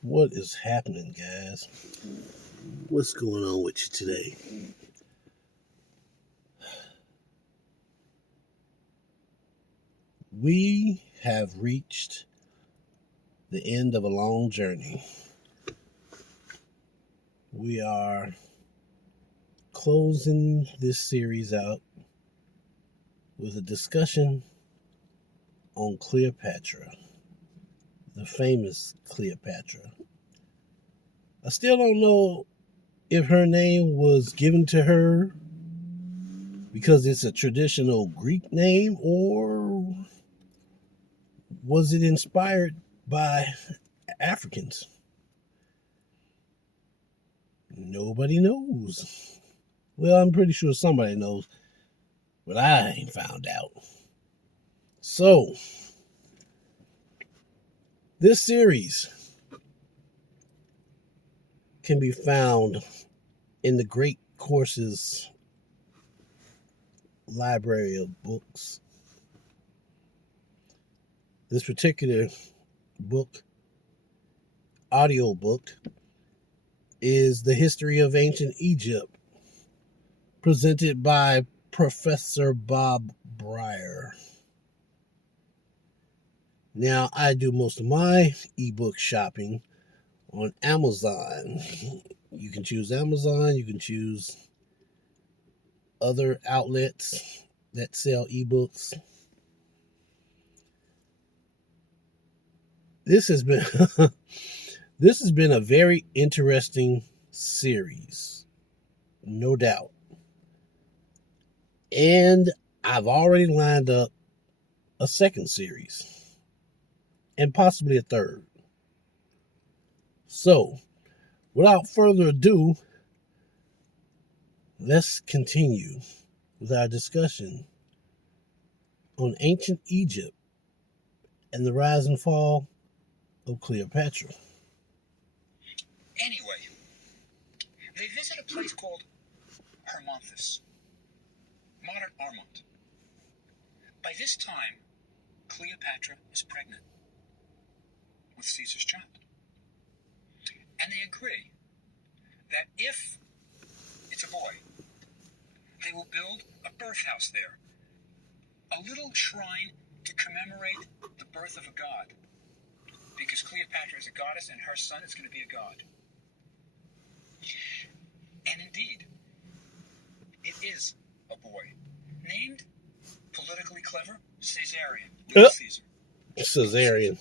What is happening, guys? What's going on with you today? We have reached the end of a long journey. We are closing this series out with a discussion on Cleopatra, the famous Cleopatra. I still don't know if her name was given to her because it's a traditional Greek name, or was it inspired by Africans? Nobody knows. Well, I'm pretty sure somebody knows, but I ain't found out. So, this series can be found in the Great Courses library of books. This particular book, audio book, is The History of Ancient Egypt, presented by Professor Bob Breyer. Now, I do most of my ebook shopping on Amazon. You can choose Amazon, you can choose other outlets that sell ebooks. This has been this has been a very interesting series, no doubt. And I've already lined up a second series and possibly a third. So, without further ado, let's continue with our discussion on ancient Egypt and the rise and fall of Cleopatra. Anyway, they visit a place called Hermonthis, modern Armont. By this time, Cleopatra is pregnant with Caesar's child. And they agree that if it's a boy, they will build a birth house there, a little shrine to commemorate the birth of a god, because Cleopatra is a goddess and her son is going to be a god. And indeed, it is a boy, named, politically clever, Caesarion, Caesar. Caesarion.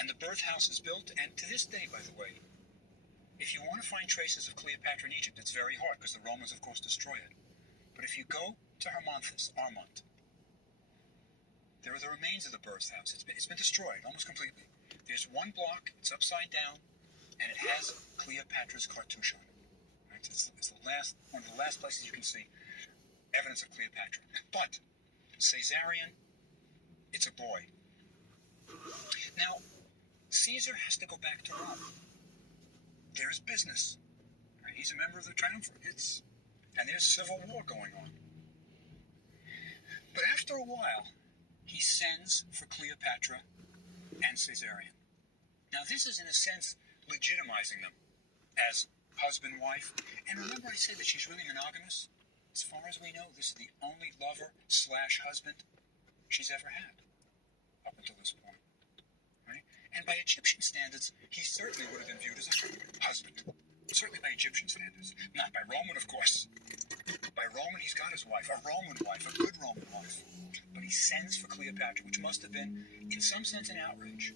And the birth house is built, and to this day, by the way, if you want to find traces of Cleopatra in Egypt, it's very hard, because the Romans, of course, destroy it. But if you go to Hermonthis, Armont, there are the remains of the birth house. It's been destroyed almost completely. There's one block, it's upside down, and it has Cleopatra's cartouche on it. Right? It's one of the last places you can see evidence of Cleopatra. But Caesarion, it's a boy. Now, Caesar has to go back to Rome. There is business. Right? He's a member of the triumvirate. And there's civil war going on. But after a while, he sends for Cleopatra and Caesarion. Now, this is, in a sense, legitimizing them as husband-wife. And remember I said that she's really monogamous? As far as we know, this is the only lover/husband she's ever had up until this point. Right? And by Egyptian standards, he certainly would have been viewed as a husband. Certainly by Egyptian standards. Not by Roman, of course. By Roman, he's got his wife, a Roman wife, a good Roman wife. But he sends for Cleopatra, which must have been, in some sense, an outrage.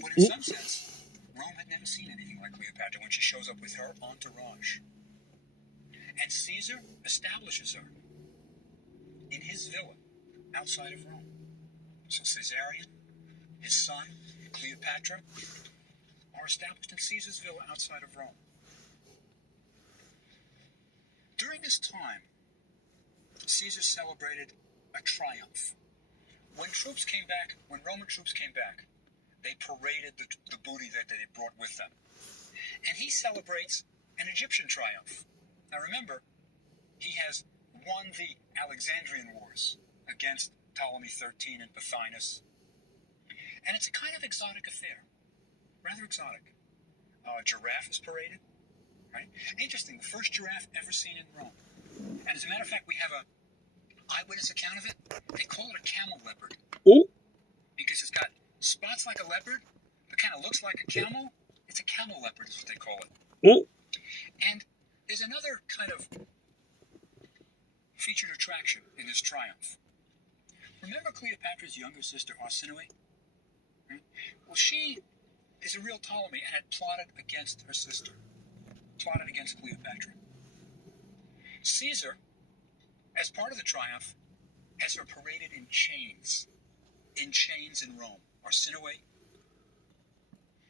But in some sense, Rome had never seen anything like Cleopatra when she shows up with her entourage. And Caesar establishes her in his villa outside of Rome. So Caesarion, his son, Cleopatra, are established in Caesar's villa outside of Rome. During this time, Caesar celebrated a triumph. When Roman troops came back, they paraded the booty that they brought with them. And he celebrates an Egyptian triumph. Now remember, he has won the Alexandrian Wars against Ptolemy 13 and Pothinus. And it's a kind of exotic affair. Rather exotic. A giraffe is paraded. Right? Interesting, the first giraffe ever seen in Rome. And as a matter of fact, we have a eyewitness account of it. They call it a camel leopard. Ooh. Because it's got spots like a leopard, but kind of looks like a camel. It's a camel leopard is what they call it. Ooh. And there's another kind of featured attraction in this triumph. Remember Cleopatra's younger sister, Arsinoe? Right? Well, she is a real Ptolemy and had plotted against her sister. Plotted against Cleopatra. Caesar, as part of the triumph, has her paraded in chains. In chains in Rome. Arsinoe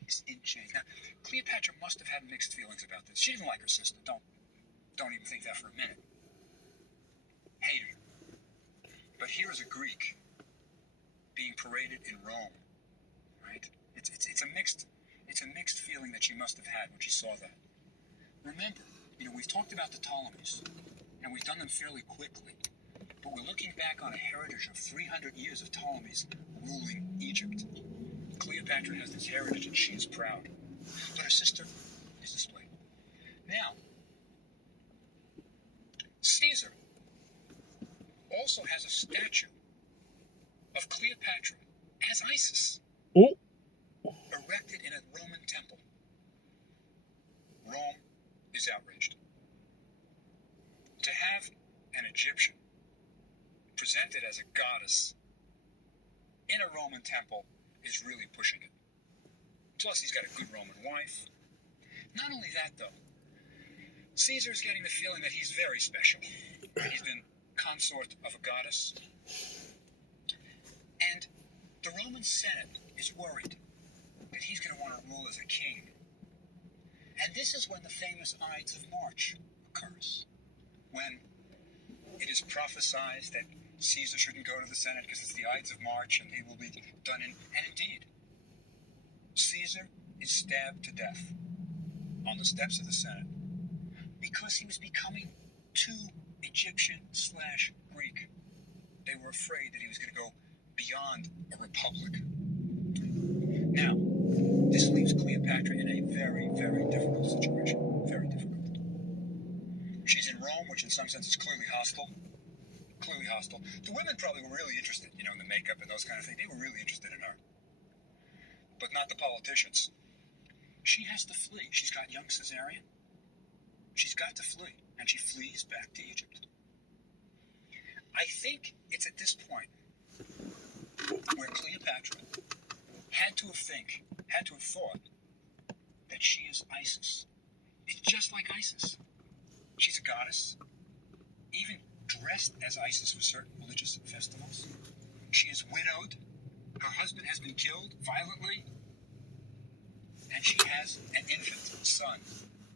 is in chains. Now, Cleopatra must have had mixed feelings about this. She didn't like her sister. Don't even think that for a minute. Hated her. But here is a Greek being paraded in Rome. Right? It's a mixed feeling that she must have had when she saw that. Remember, we've talked about the Ptolemies, and we've done them fairly quickly, but we're looking back on a heritage of 300 years of Ptolemies ruling Egypt. Cleopatra has this heritage, and she is proud. But her sister is displayed. Now, Caesar also has a statue of Cleopatra as Isis, erected in a Roman temple. Rome is outraged. To have an Egyptian presented as a goddess in a Roman temple is really pushing it. Plus, he's got a good Roman wife. Not only that, though, Caesar's getting the feeling that he's very special. He's been consort of a goddess. And the Roman Senate is worried that he's going to want to rule as a king. And this is when the famous Ides of March occurs. When it is prophesied that Caesar shouldn't go to the Senate because it's the Ides of March and he will be done in. And indeed, Caesar is stabbed to death on the steps of the Senate because he was becoming too Egyptian/Greek. They were afraid that he was going to go beyond a republic. Now, this leaves Cleopatra in a very, very difficult situation. Very difficult. She's in Rome, which in some sense is clearly hostile. Clearly hostile. The women probably were really interested, in the makeup and those kind of things. They were really interested in her. But not the politicians. She has to flee. She's got young Caesarion. She's got to flee. And she flees back to Egypt. I think it's at this point where Cleopatra had to have thought that she is Isis. It's just like Isis. She's a goddess, even dressed as Isis for certain religious festivals. She is widowed. Her husband has been killed violently. And she has an infant son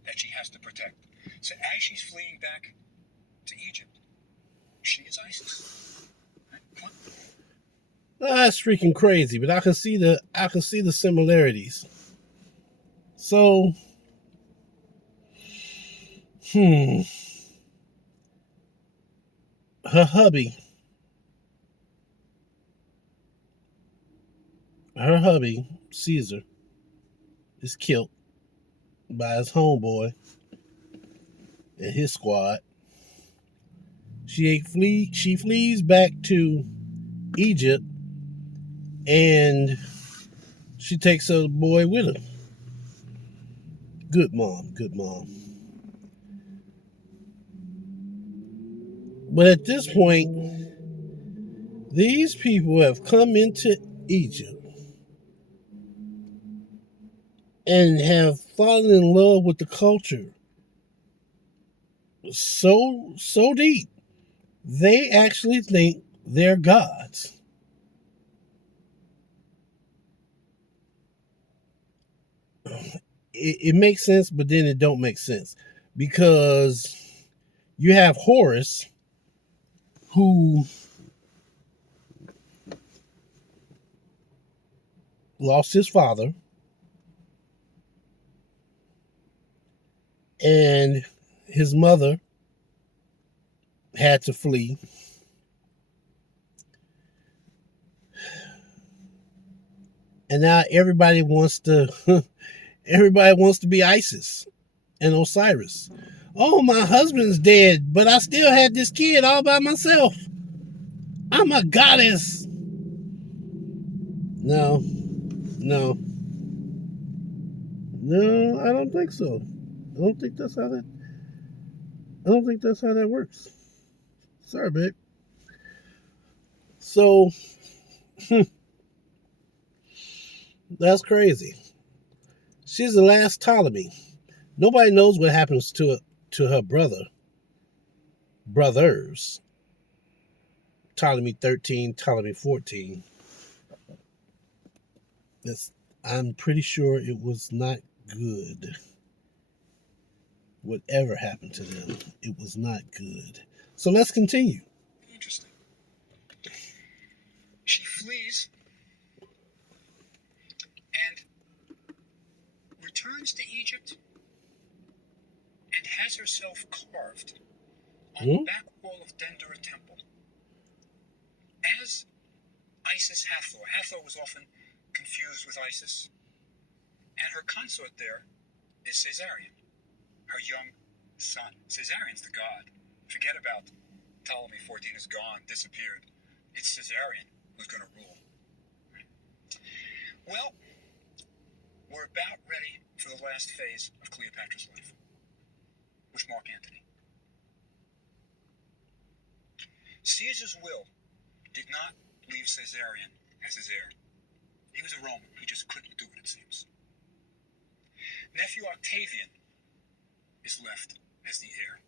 that she has to protect. So as she's fleeing back to Egypt, she is Isis. Right? That's freaking crazy, but I can see the similarities. So, her hubby, Caesar, is killed by his homeboy and his squad. She flees back to Egypt, and she takes her boy with her. Good mom. But at this point, these people have come into Egypt and have fallen in love with the culture so deep, they actually think they're gods. It makes sense, but then it don't make sense, because you have Horus, who lost his father, and his mother had to flee. And now everybody wants to be Isis and Osiris. Oh, my husband's dead, but I still had this kid all by myself. I'm a goddess. No, no, no, I don't think so. I don't think that's how that works. Sorry, babe. So that's crazy. She's the last Ptolemy. Nobody knows what happens to her brothers. Ptolemy 13, Ptolemy 14. I'm pretty sure it was not good. Whatever happened to them, it was not good. So let's continue. Interesting. She flees and returns to Egypt and has herself carved on the back wall of Dendera Temple as Isis Hathor. Hathor was often confused with Isis, and her consort there is Caesarion, her young son. Caesarion's the god. Forget about Ptolemy 14 is gone, disappeared. It's Caesarion who's going to rule. Well, we're about ready for the last phase of Cleopatra's life, with Mark Antony. Caesar's will did not leave Caesarion as his heir. He was a Roman. He just couldn't do it, it seems. Nephew Octavian is left as the heir.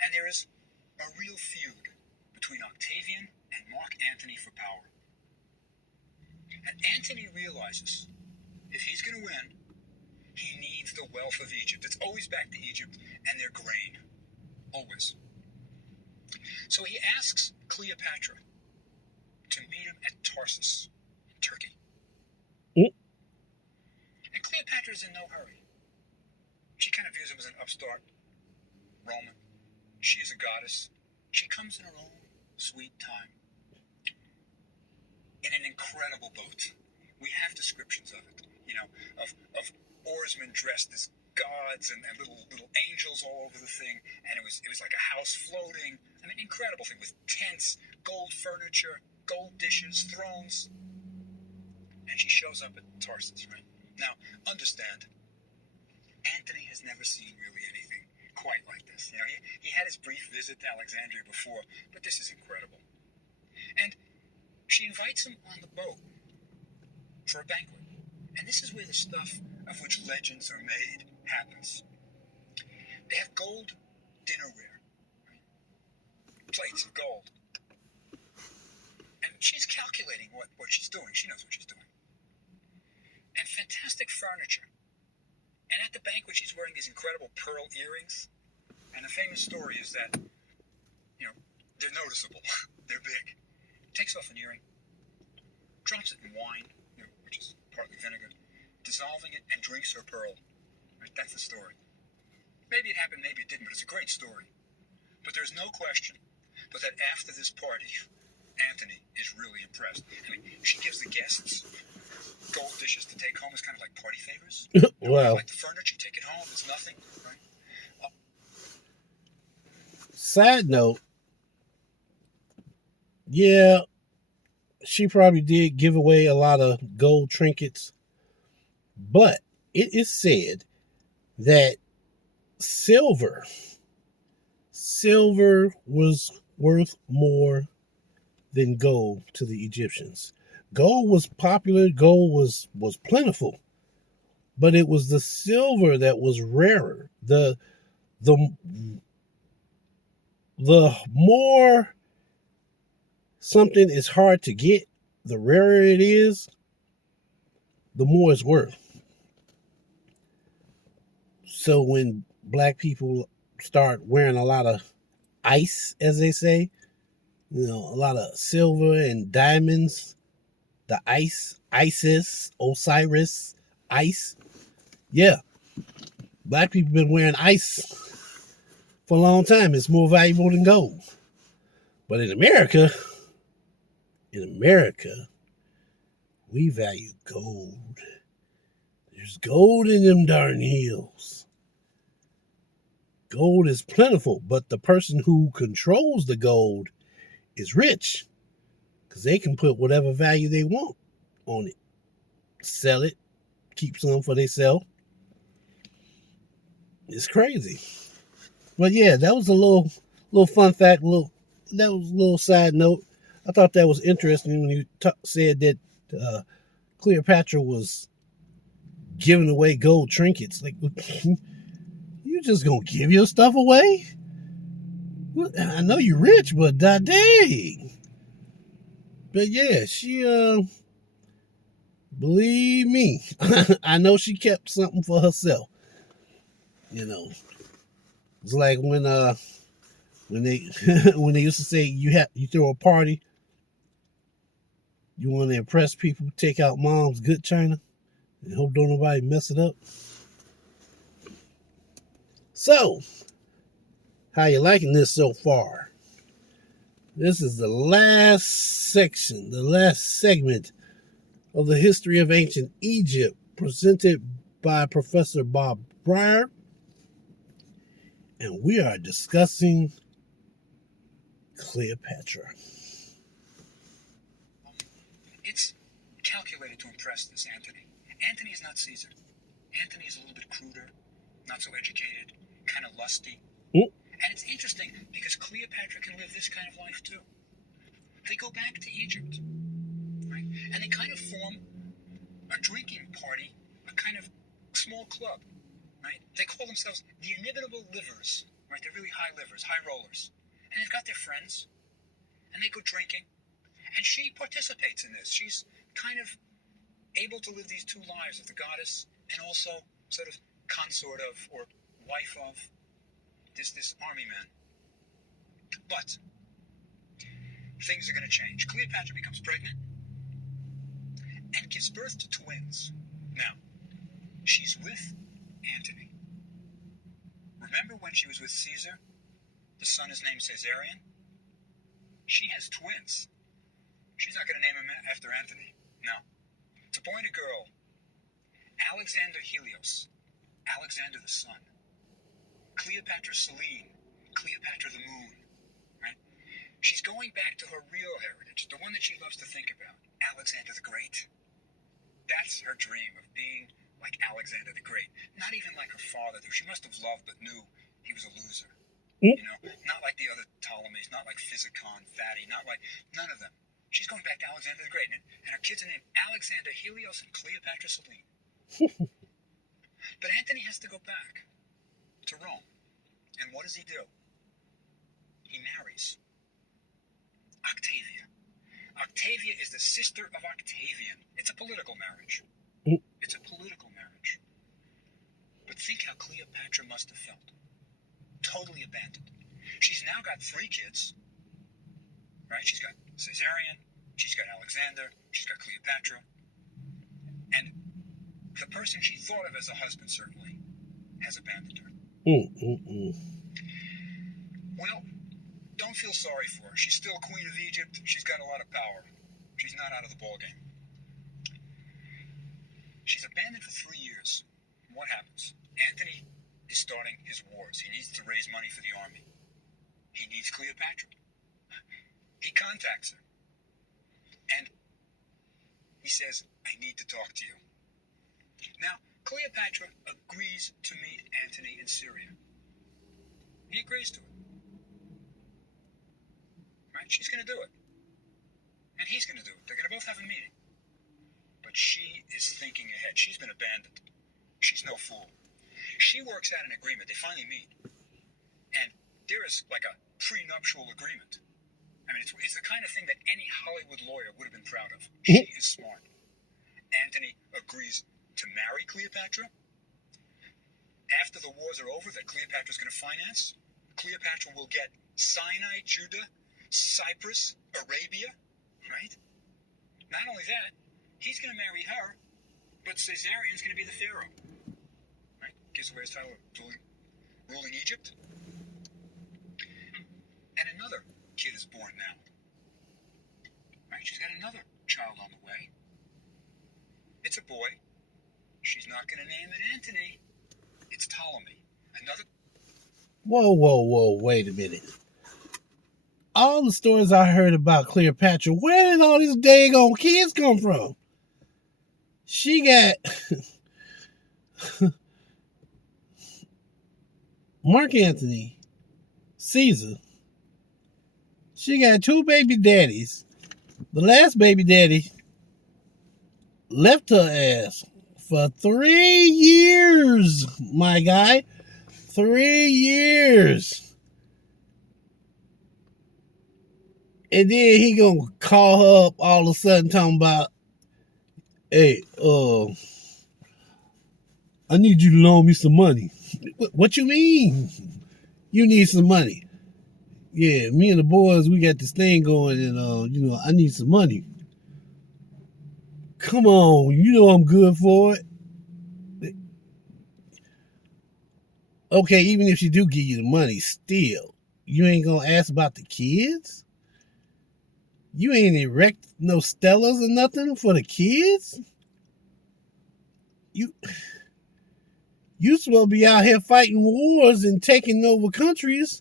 And there is a real feud between Octavian and Mark Antony for power. And Antony realizes if he's going to win, he needs the wealth of Egypt. It's always back to Egypt and their grain. Always. So he asks Cleopatra to meet him at Tarsus, in Turkey. And Cleopatra's in no hurry. She kind of views him as an upstart Roman. She is a goddess. She comes in her own sweet time. In an incredible boat. We have descriptions of it, of oarsmen dressed as gods and little angels all over the thing, and it was like a house floating. I mean, incredible thing with tents, gold furniture, gold dishes, thrones. And she shows up at Tarsus, right? Now, understand, Antony has never seen really anything quite like this. He had his brief visit to Alexandria before, but this is incredible. And she invites him on the boat for a banquet. And this is where the stuff of which legends are made happens. They have gold dinnerware, right? Plates of gold. And she's calculating what she's doing. She knows what she's doing. And fantastic furniture. And at the banquet, she's wearing these incredible pearl earrings. And the famous story is that, they're noticeable. They're big. Takes off an earring, drops it in wine, which is partly vinegar, dissolving it, and drinks her pearl. Right? That's the story. Maybe it happened, maybe it didn't, but it's a great story. But there's no question but that after this party, Antony is really impressed. I mean, she gives the guests gold dishes to take home as kind of like party favors. Wow. Like the furniture, take it home, it's nothing. Right? Side note, yeah, she probably did give away a lot of gold trinkets, but it is said that silver was worth more than gold to the Egyptians. Gold was popular, gold was plentiful, but it was the silver that was rarer. The more something is hard to get, the rarer it is, the more it's worth. So when black people start wearing a lot of ice, as they say, a lot of silver and diamonds, the Isis, Osiris, ice. Yeah. Black people been wearing ice for a long time. It's more valuable than gold. But in America, We value gold. There's gold in them darn hills. Gold is plentiful, but the person who controls the gold is rich because they can put whatever value they want on it. Sell it, keep some for themselves. It's crazy. But yeah, that was a little fun fact. That was a little side note. I thought that was interesting when you said that Cleopatra was giving away gold trinkets. Like, you just gonna give your stuff away? I know you're rich, but dang. But yeah, she believe me, I know she kept something for herself. You know, it's like when they when they used to say you throw a party, you want to impress people, take out mom's good china, and hope don't nobody mess it up. So, how you liking this so far? This is the last section, the last segment of the history of ancient Egypt, presented by Professor Bob Breyer, and we are discussing Cleopatra. It's calculated to impress this Antony. Antony is not Caesar. Antony is a little bit cruder, not so educated, kind of lusty. And it's interesting because Cleopatra can live this kind of life too. They go back to Egypt, right? And they kind of form a drinking party, a kind of small club, right? They call themselves the Inimitable Livers, right? They're really high livers, high rollers. And they've got their friends, and they go drinking. And she participates in this. She's kind of able to live these two lives of the goddess and also sort of consort of or wife of this army man. But things are going to change. Cleopatra becomes pregnant and gives birth to twins. Now, she's with Antony. Remember when she was with Caesar? The son is named Caesarion. She has twins. She's not going to name him after Antony. No. It's a boy and a girl. Alexander Helios. Alexander the sun. Cleopatra Selene. Cleopatra the moon. Right? She's going back to her real heritage, the one that she loves to think about. Alexander the Great. That's her dream of being like Alexander the Great. Not even like her father, who she must have loved but knew he was a loser. You know, not like the other Ptolemies, not like Physicon, Fatty, not like none of them. She's going back to Alexander the Great, and her kids are named Alexander Helios and Cleopatra Selene. But Antony has to go back to Rome. And what does he do? He marries Octavia. Octavia is the sister of Octavian. It's a political marriage. It's a political marriage. But think how Cleopatra must have felt. Totally abandoned. She's now got 3 kids. Right? She's got Caesarion, she's got Alexander, she's got Cleopatra. And the person she thought of as a husband certainly has abandoned her. Well, don't feel sorry for her. She's still queen of Egypt. She's got a lot of power. She's not out of the ballgame. She's abandoned for 3 years. What happens? Antony is starting his wars. He needs to raise money for the army. He needs Cleopatra. He contacts her. And he says, I need to talk to you. Now, Cleopatra agrees to meet Antony in Syria. He agrees to it. Right? She's going to do it. And he's going to do it. They're going to both have a meeting. But she is thinking ahead. She's been abandoned. She's no fool. She works out an agreement. They finally meet. And there is like a prenuptial agreement. I mean, it's the kind of thing that any Hollywood lawyer would have been proud of. She is smart. Antony agrees to marry Cleopatra. After the wars are over that Cleopatra's going to finance, Cleopatra will get Sinai, Judah, Cyprus, Arabia, right? Not only that, he's going to marry her, but Caesarion's going to be the pharaoh, right? Gives away his title of ruling Egypt. And another kid is born now, right? She's got another child on the way. It's a boy. She's not going to name it Antony. It's Ptolemy. Another. Whoa, wait a minute. All the stories I heard about Cleopatra, where did all these daggone kids come from? She got Mark Antony, Caesar. She got 2 baby daddies. The last baby daddy left her ass for 3 years, my guy. 3 years. And then he gonna call her up all of a sudden talking about, hey, I need you to loan me some money. What you mean? You need some money? Yeah, me and the boys, we got this thing going, and I need some money. Come on, you know I'm good for it. Okay, even if she do give you the money, still, you ain't gonna ask about the kids? You ain't erect no Stellas or nothing for the kids? You supposed to be out here fighting wars and taking over countries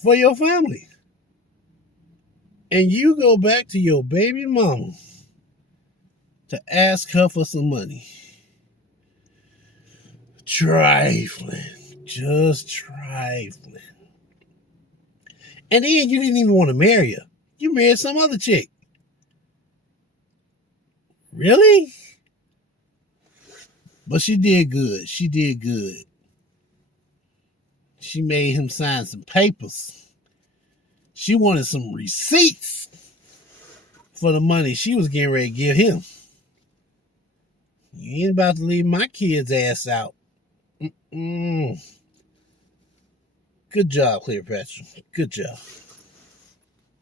for your family. And you go back to your baby mama to ask her for some money. Trifling. Just trifling. And then you didn't even want to marry her. You married some other chick. Really? But she did good. She did good. She made him sign some papers. She wanted some receipts for the money she was getting ready to give him. You ain't about to leave my kid's ass out. Mm-mm. Good job, Cleopatra. Good job.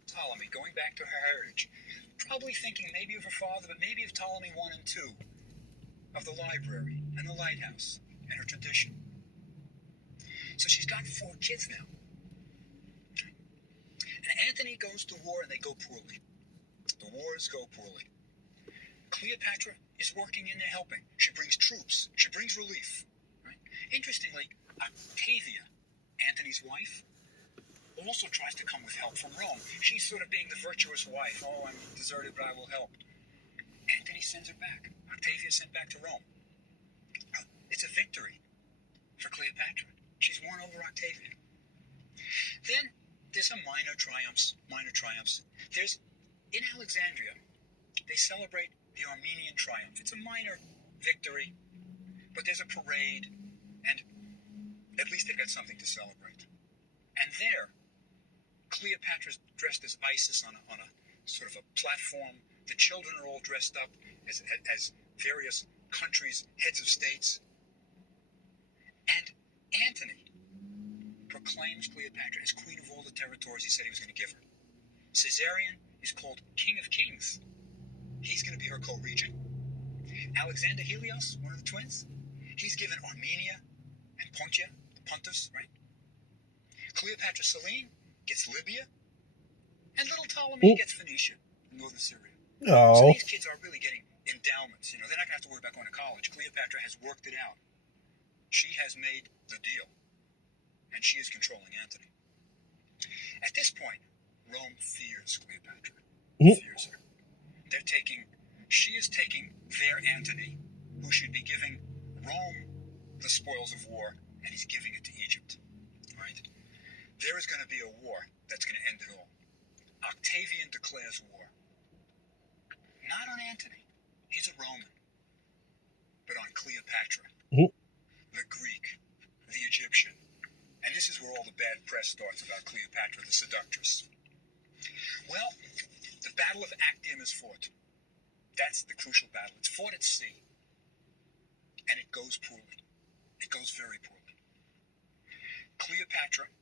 Ptolemy, going back to her heritage, probably thinking maybe of her father, but maybe of Ptolemy 1 and 2, of the library and the lighthouse and her tradition. So she's got 4 kids now. And Antony goes to war and they go poorly. The wars go poorly. Cleopatra is working in there helping. She brings troops. She brings relief. Right? Interestingly, Octavia, Antony's wife, also tries to come with help from Rome. She's sort of being the virtuous wife. Oh, I'm deserted, but I will help. Antony sends her back. Octavia sent back to Rome. It's a victory for Cleopatra. She's won over Octavia. Then there's some minor triumphs. There's, in Alexandria, they celebrate the Armenian triumph. It's a minor victory, but there's a parade, and at least they've got something to celebrate. And there, Cleopatra's dressed as Isis on a sort of a platform. The children are all dressed up as various countries, heads of states. And Antony proclaims Cleopatra as queen of all the territories he said he was going to give her. Caesarion is called King of Kings. He's going to be her co-regent. Alexander Helios, one of the twins, he's given Armenia and Pontia, the Pontus, right? Cleopatra Selene gets Libya, and little Ptolemy gets Phoenicia, northern Syria. Oh. So these kids are really getting endowments. They're not going to have to worry about going to college. Cleopatra has worked it out. She has made the deal, and she is controlling Antony. At this point, Rome fears Cleopatra. Fears her. She is taking their Antony, who should be giving Rome the spoils of war, and he's giving it to Egypt. Right? There is going to be a war that's going to end it all. Octavian declares war. Not on Antony. He's a Roman. But on Cleopatra. The Greek. The Egyptian. And this is where all the bad press starts about Cleopatra, the seductress. Well, the Battle of Actium is fought. That's the crucial battle. It's fought at sea. And it goes poorly. It goes very poorly. Cleopatra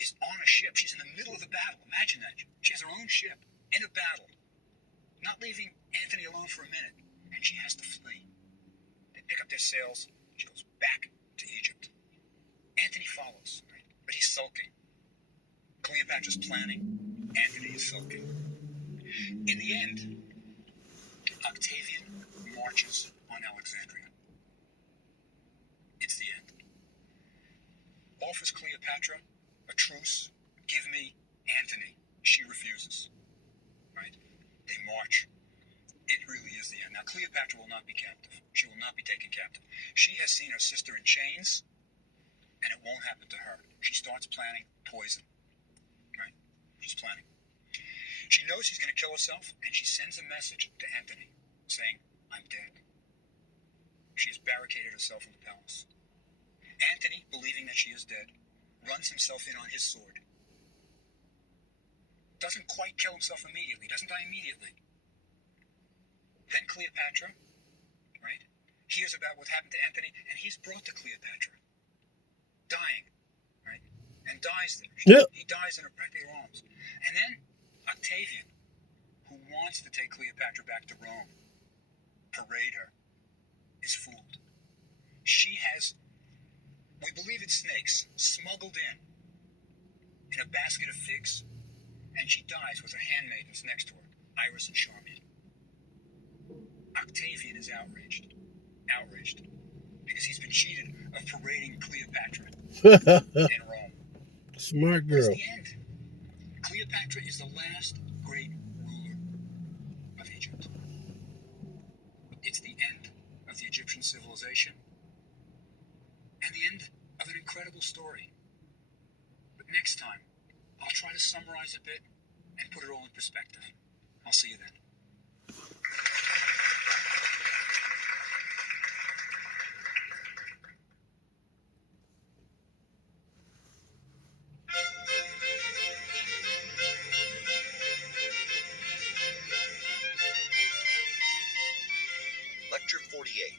is on a ship. She's in the middle of the battle. Imagine that. She has her own ship in a battle, not leaving Antony alone for a minute. And she has to flee. They pick up their sails. She goes back to Egypt. Antony follows, right? But he's sulking. Cleopatra's planning. Antony is sulking. In the end, Octavian marches on Alexandria. It's the end. Offers Cleopatra a truce. Give me Antony. She refuses. Right? They march. It really is the end. Now, Cleopatra will not be captive. She will not be taken captive. She has seen her sister in chains, and it won't happen to her. She starts planning poison. Right? She's planning. She knows she's going to kill herself, and she sends a message to Antony saying, I'm dead. She has barricaded herself in the palace. Antony, believing that she is dead, runs himself in on his sword. Doesn't quite kill himself immediately, doesn't die immediately. Then Cleopatra, right, hears about what happened to Antony, and he's brought to Cleopatra, dying, right, and dies there. Yep. He dies in her practical arms. And then Octavian, who wants to take Cleopatra back to Rome, parade her, is fooled. She has, we believe it's snakes, smuggled in a basket of figs, and she dies with her handmaidens next to her, Iris and Charmian. Octavian is outraged, because he's been cheated of parading Cleopatra in Rome. Smart It's girl. the end. Cleopatra is the last great ruler of Egypt. It's the end of the Egyptian civilization and the end of an incredible story. But next time, I'll try to summarize a bit and put it all in perspective. I'll see you then. Lecture 48,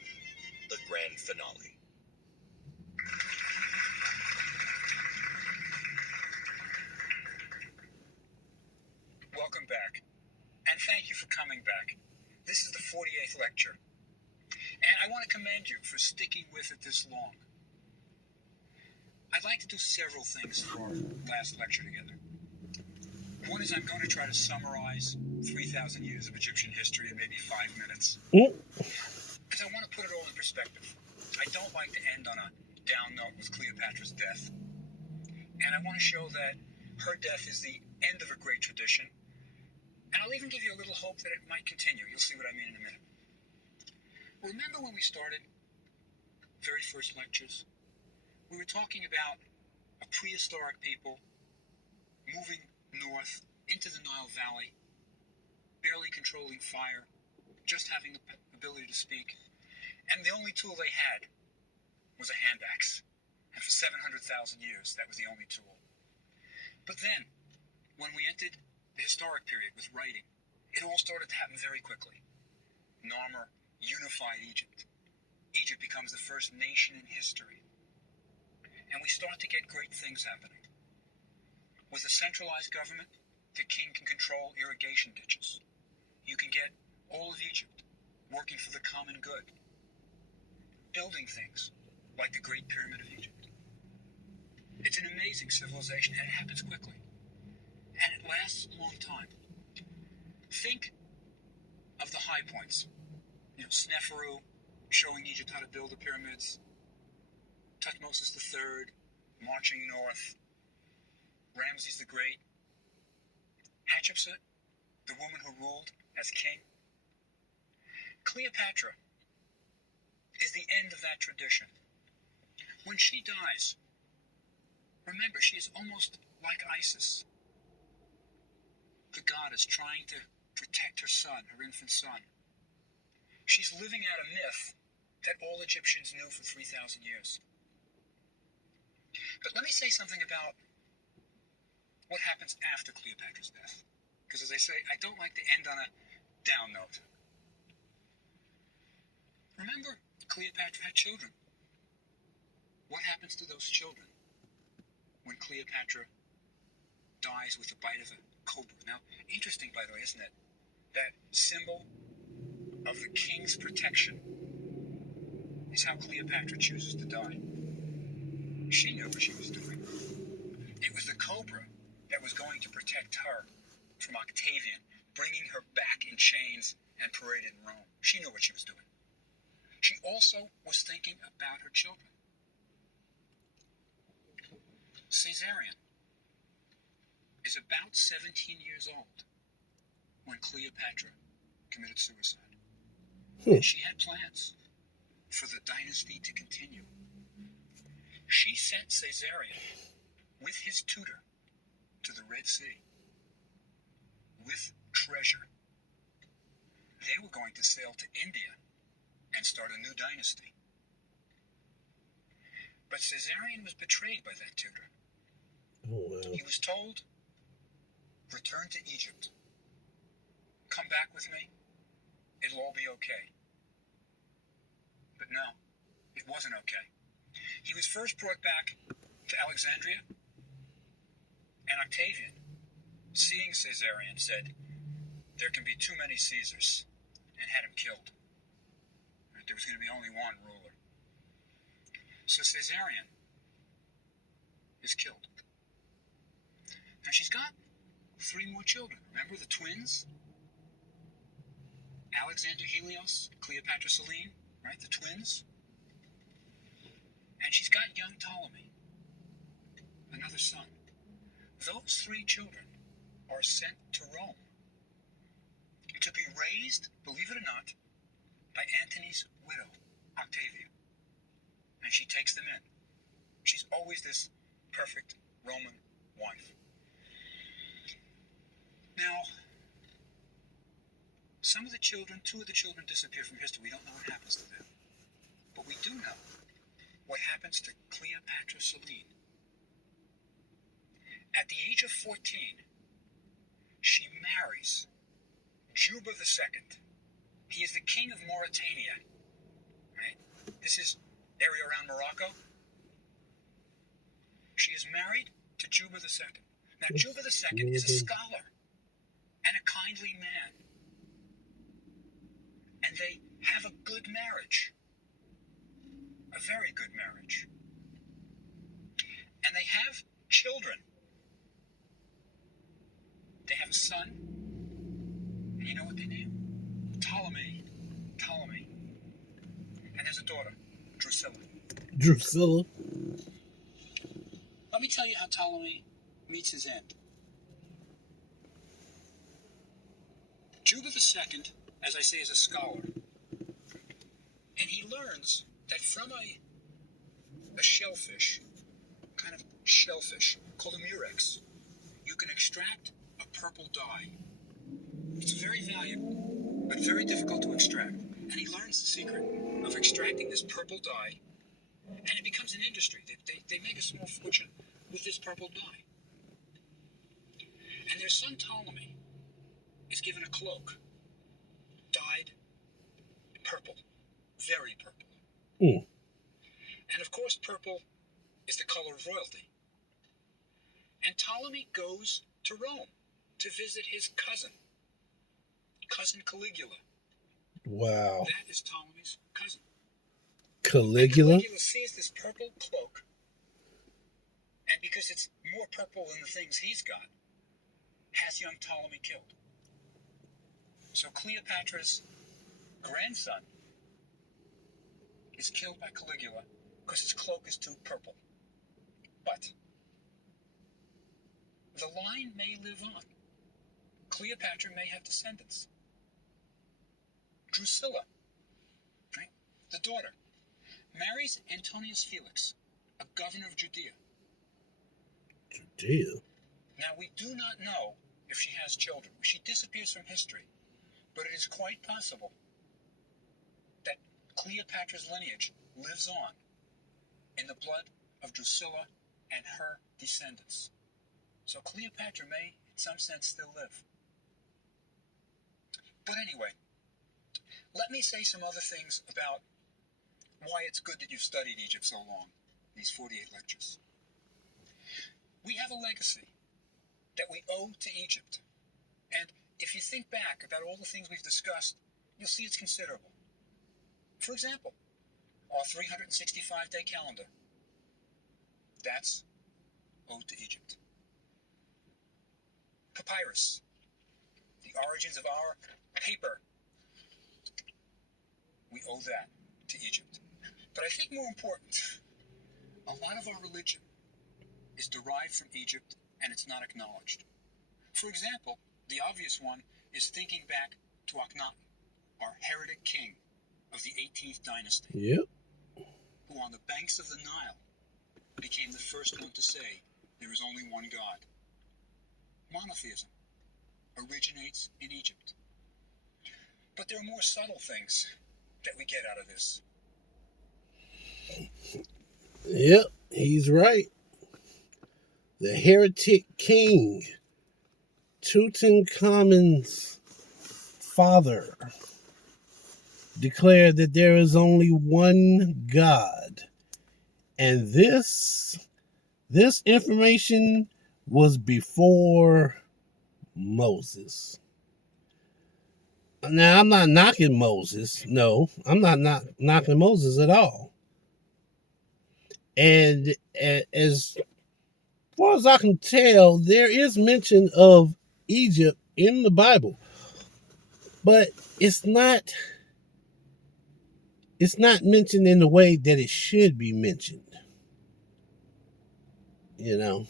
the grand finale. Welcome back, and thank you for coming back. This is the 48th lecture, and I want to commend you for sticking with it this long. I'd like to do several things for our last lecture together. One is I'm going to try to summarize 3,000 years of Egyptian history in maybe 5 minutes, because I want to put it all in perspective. I don't like to end on a down note with Cleopatra's death, and I want to show that her death is the end of a great tradition. And I'll even give you a little hope that it might continue. You'll see what I mean in a minute. Remember when we started very first lectures? We were talking about a prehistoric people moving north into the Nile Valley, barely controlling fire, just having the ability to speak. And the only tool they had was a hand axe. And for 700,000 years, that was the only tool. But then, when we entered the historic period with writing, it all started to happen very quickly. Narmer unified Egypt. Egypt becomes the first nation in history. And we start to get great things happening. With a centralized government, the king can control irrigation ditches. You can get all of Egypt working for the common good. Building things like the Great Pyramid of Egypt. It's an amazing civilization, and it happens quickly. And it lasts a long time. Think of the high points. Sneferu showing Egypt how to build the pyramids. Tutmosis III marching north. Ramses the Great. Hatshepsut, the woman who ruled as king. Cleopatra is the end of that tradition. When she dies, remember, she is almost like Isis. The goddess trying to protect her son, her infant son. She's living out a myth that all Egyptians knew for 3,000 years. But let me say something about what happens after Cleopatra's death. Because as I say, I don't like to end on a down note. Remember, Cleopatra had children. What happens to those children when Cleopatra dies with the bite of a cobra? Now, interesting, by the way, isn't it? That symbol of the king's protection is how Cleopatra chooses to die. She knew what she was doing. It was the cobra that was going to protect her from Octavian, bringing her back in chains and paraded in Rome. She knew what she was doing. She also was thinking about her children. Caesarion is about 17 years old when Cleopatra committed suicide. She had plans for the dynasty to continue. She sent Caesarion with his tutor to the Red Sea with treasure. They were going to sail to India and start a new dynasty. But Caesarion was betrayed by that tutor. Oh, wow. He was told, return to Egypt. Come back with me. It'll all be okay. But no, it wasn't okay. He was first brought back to Alexandria, and Octavian, seeing Caesarion, said, there can be too many Caesars, and had him killed. There was going to be only one ruler. So Caesarion is killed. Now she's got 3 more children. Remember the twins? Alexander Helios, Cleopatra Selene, right? The twins. And she's got young Ptolemy, another son. Those 3 children are sent to Rome to be raised, believe it or not, by Antony's widow, Octavia. And she takes them in. She's always this perfect Roman wife. Now, some of the children, 2 of the children disappear from history. We don't know what happens to them. But we do know what happens to Cleopatra Selene. At the age of 14, she marries Juba II. He is the king of Mauritania. Right? This is area around Morocco. She is married to Juba II. Now, Juba II is a scholar and a kindly man. And they have a good marriage. A very good marriage. And they have children. They have a son. And you know what they name? Ptolemy. Ptolemy. And there's a daughter, Drusilla. Drusilla? Let me tell you how Ptolemy meets his end. Juba II, as I say, is a scholar. And he learns that from a shellfish, kind of shellfish, called a murex, you can extract a purple dye. It's very valuable, but very difficult to extract. And he learns the secret of extracting this purple dye, and it becomes an industry. They make a small fortune with this purple dye. And their son Ptolemy is given a cloak dyed purple, very purple. And of course, purple is the color of royalty. And Ptolemy goes to Rome to visit his cousin Caligula. Wow. That is Ptolemy's cousin. Caligula? And Caligula sees this purple cloak, and because it's more purple than the things he's got, has young Ptolemy killed. So Cleopatra's grandson is killed by Caligula because his cloak is too purple. But the line may live on. Cleopatra may have descendants. Drusilla, right, the daughter, marries Antonius Felix, a governor of Judea. Judea? Now, we do not know if she has children. She disappears from history, but it is quite possible that Cleopatra's lineage lives on in the blood of Drusilla and her descendants. So Cleopatra may, in some sense, still live. But anyway, let me say some other things about why it's good that you've studied Egypt so long, these 48 lectures. We have a legacy that we owe to Egypt. And if you think back about all the things we've discussed, you'll see it's considerable. For example, our 365-day calendar. That's owed to Egypt. Papyrus. the origins of our paper. We owe that to Egypt. But I think more important, a lot of our religion is derived from Egypt and it's not acknowledged. For example, the obvious one is thinking back to Akhenaten, our heretic king of the 18th dynasty, Yep. who on the banks of the Nile became the first one to say there is only one God. Monotheism originates in Egypt. But there are more subtle things that we get out of this. Yep, he's right. The heretic king, Tutankhamun's father, declared that there is only one God. And this information was before Moses. Now, I'm not knocking Moses. No, I'm not knocking Moses at all. And as far as I can tell, there is mention of Egypt in the Bible, but it's not mentioned in the way that it should be mentioned. You know,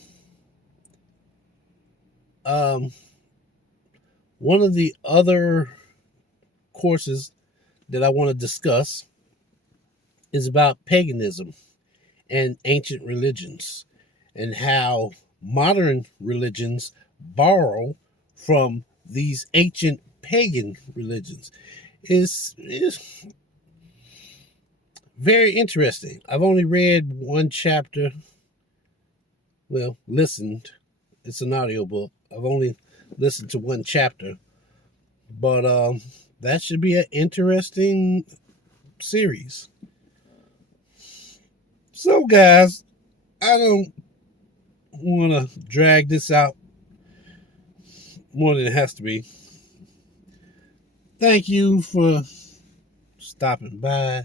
one of the other courses that I want to discuss is about paganism and ancient religions, and how modern religions borrow from these ancient pagan religions. Is very interesting. I've only read one chapter. Well, listened. It's an audiobook. I've only listened to one chapter. But that should be an interesting series. So, guys, I don't want to drag this out more than it has to be. Thank you for stopping by,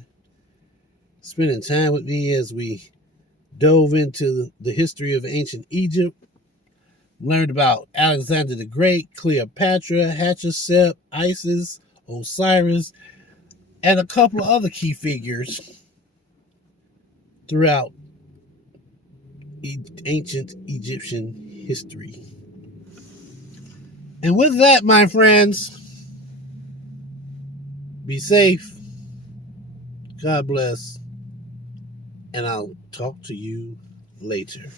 spending time with me as we dove into the history of ancient Egypt, learned about Alexander the Great, Cleopatra, Hatshepsut, Isis, Osiris, and a couple of other key figures throughout ancient Egyptian history. And with that, my friends, be safe, God bless, and I'll talk to you later.